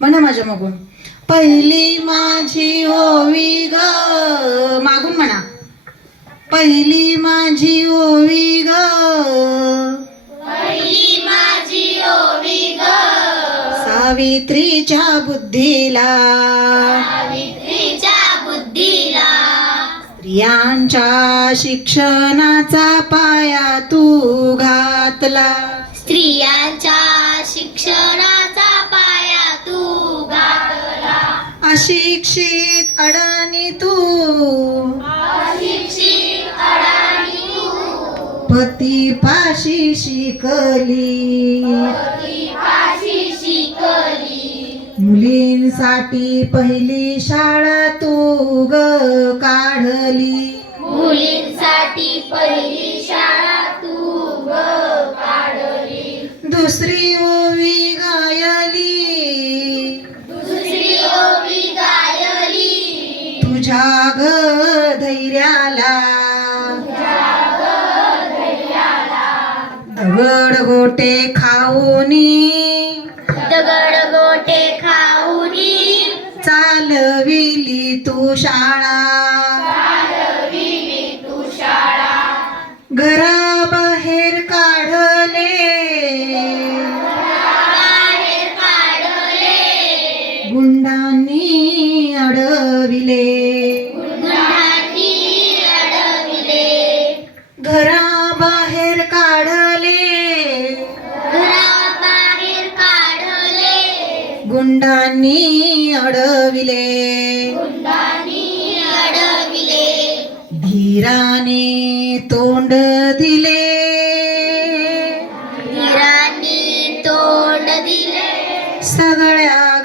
म्हणा माझ्या मागून. पहिली माझी ओवी ग, मागून म्हणा. पहिली माझी ओवी ग, पहिली माझी ओवी ग, सावित्रीच्या बुद्धीला, सावित्रीच्या बुद्धीला, स्त्रियांच्या शिक्षणाचा पाया तू घातला, स्त्रियांच्या शिक्षणाचा पाया तू घातला, अशिक्षित अडाणी तू, अशिक्षित अडाणी तू, पतीपाशी शिकली, पतीपाशी शिकली, मुलींसाठी पहिली शाळा तू ग काढली, मुलींसाठी पहिली शाळा तू ग काढली, दुसरी ओवी गायली, दुसरी ओवी गायली, तुझ्या ग धैर्याला, दगड गोटे खाऊनी, दगड गोटे खाऊनी, चालविली तू शाळा, चालविली तू शाळा, घराबाहेर काढले, बाहेर काढले, गुंडांनी अडविले, गुंडांनी अडविले, घराबाहेर काढले, घराबाहेर काढले, गुंडांनी अडविले, गुंडांनी अडविले, धीराने तोंड दिले, धीराने तोंड दिले, सगळ्या